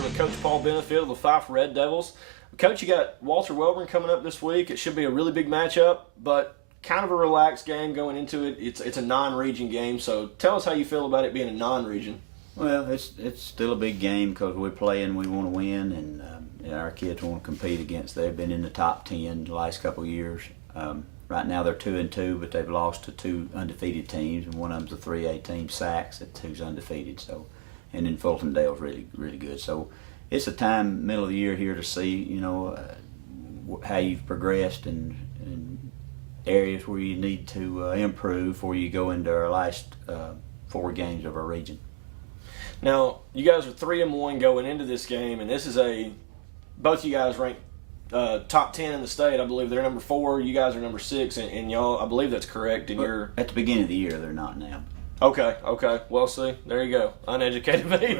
here with Coach Paul Benefield of the Fife Red Devils. Coach, you got Walter Welborn coming up this week. It should be a really big matchup, but kind of a relaxed game going into it. It's a non-region game, so tell us how you feel about it being a non-region. Well, it's still a big game because we're playing, we want to win, and our kids want to compete against. They've been in the top 10 the last couple of years. Right now they're 2-2, but they've lost to two undefeated teams, and one of them's a 3A team, Sachs, who's undefeated. So, and then Fulton Dale's really good. So, it's a time middle of the year here to see, how you've progressed and areas where you need to improve before you go into our last 4 games of our region. Now, you guys are 3-1 going into this game, and this is both you guys ranked top 10 in the state. I believe they're number 4. You guys are number 6, and y'all, I believe that's correct. And you're at the beginning of the year, they're not now. Okay. Well, see, there you go. Uneducated me,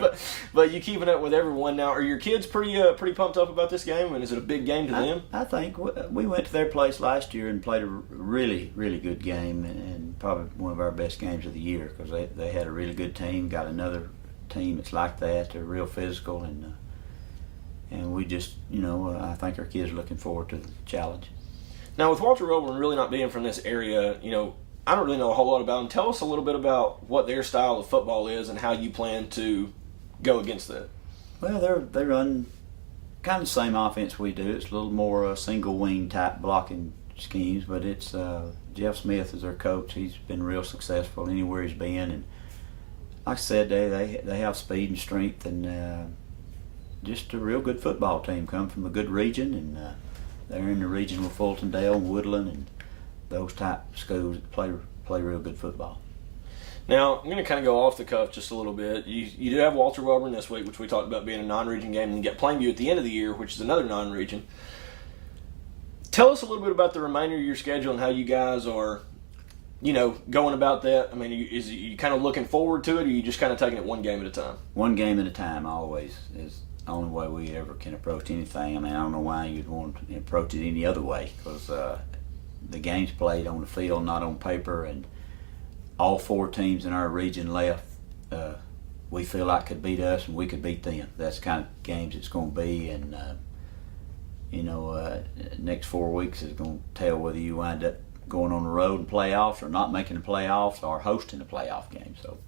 but you keeping up with everyone now. Are your kids pretty pumped up about this game? And is it a big game to them? I think we went to their place last year and played a really good game, and probably one of our best games of the year because they had a really good team. Got another team that's like that. They're real physical, and we just, I think our kids are looking forward to the challenge. Now, with Walter Welborn really not being from this area, I don't really know a whole lot about them. Tell us a little bit about what their style of football is and how you plan to go against that. Well, they run kind of the same offense we do. It's a little more single wing type blocking schemes, but it's Jeff Smith is their coach. He's been real successful anywhere he's been, and like I said, they have speed and strength, and just a real good football team. Come from a good region, and they're in the region with Fulton Dale and Woodland and those type of schools that play real good football. Now, I'm going to kind of go off the cuff just a little bit. You do have Walter Welborn this week, which we talked about being a non-region game, and you get Plainview at the end of the year, which is another non-region. Tell us a little bit about the remainder of your schedule and how you guys are, going about that. I mean, is you kind of looking forward to it, or are you just kind of taking it one game at a time? One game at a time always is the only way we ever can approach anything. I mean, I don't know why you'd want to approach it any other way, because the game's played on the field, not on paper, and all 4 teams in our region left we feel like could beat us, and we could beat them. That's the kind of games it's going to be, and next 4 weeks is going to tell whether you wind up going on the road and playoffs or not making the playoffs or hosting a playoff game. So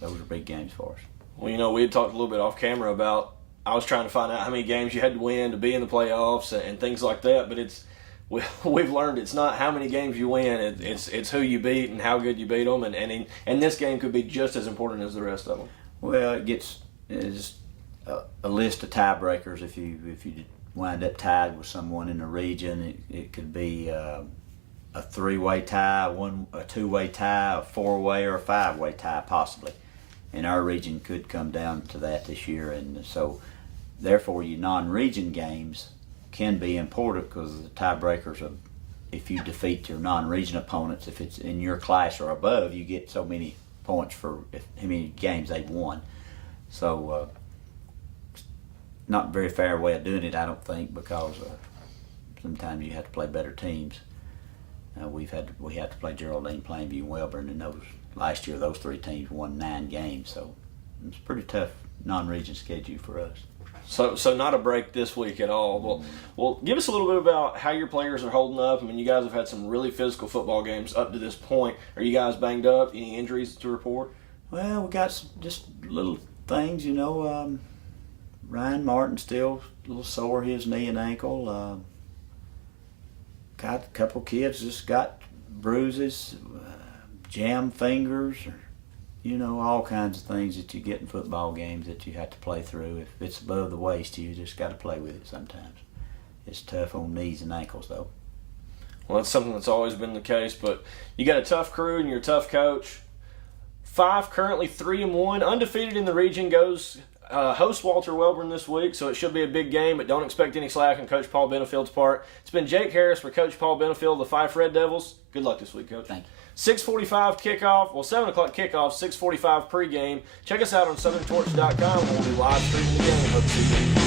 those are big games for us. Well, we had talked a little bit off camera about I was trying to find out how many games you had to win to be in the playoffs and things like that, but we've learned it's not how many games you win, it's who you beat and how good you beat them, and this game could be just as important as the rest of them. Well, it's a list of tiebreakers. If you wind up tied with someone in the region, it could be a 3-way tie, a 2-way tie, a 4-way, or a 5-way tie possibly. And our region could come down to that this year, and so therefore your non-region games can be important because the tiebreakers of if you defeat your non-region opponents, if it's in your class or above, you get so many points for how many games they've won. So not a very fair way of doing it, I don't think, because sometimes you have to play better teams. We had to play Geraldine, Plainview, and Welborn, and last year those 3 teams won 9 games. So it's a pretty tough non-region schedule for us. So not a break this week at all. Well, give us a little bit about how your players are holding up. I mean, you guys have had some really physical football games up to this point. Are you guys banged up? Any injuries to report? Well, we got just little things, Ryan Martin still a little sore, his knee and ankle. Got a couple kids just got bruises, jammed fingers, all kinds of things that you get in football games that you have to play through. If it's above the waist, you just got to play with it sometimes. It's tough on knees and ankles, though. Well, that's something that's always been the case, but you got a tough crew and you're a tough coach. Fife currently 3-1, undefeated in the region, goes host Walter Welborn this week, so it should be a big game, but don't expect any slack on Coach Paul Benefield's part. It's been Jake Harris for Coach Paul Benefield of the Fife Red Devils. Good luck this week, Coach. Thank you. 6:45 kickoff, 7 o'clock kickoff, 6:45 pregame. Check us out on SouthernTorch.com. We'll be live streaming the game. Hope to see you.